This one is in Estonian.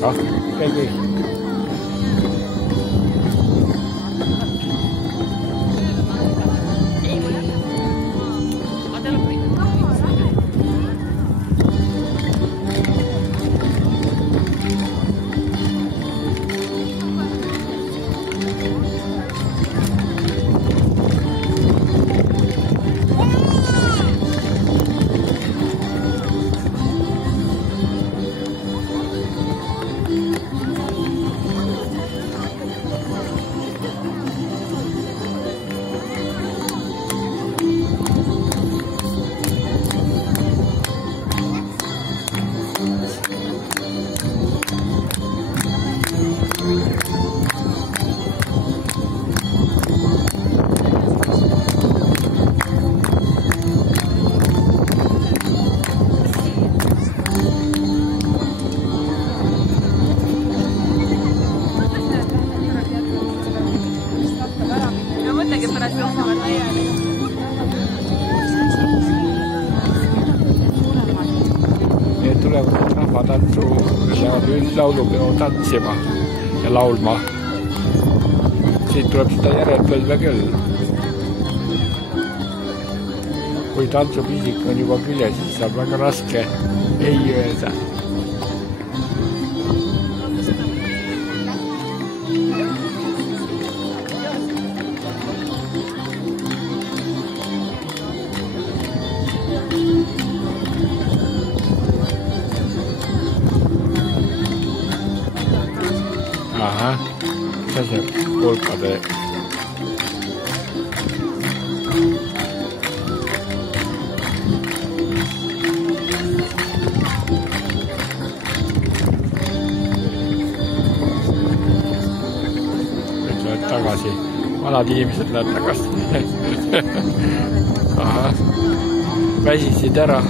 Ah, käi. Need tulevad rahvatantsu, lähevad üldlaulupeo tantsima ja laulma. Siit tuleb seda järelpõlve küll. Kui tantsupiisik on juba külje, siis saab väga raske ei öelda. Ahah, see on polkade. Nüüd läheb tagasi. Vanad inimesed läheb tagasi. Ahah, väsisid ära.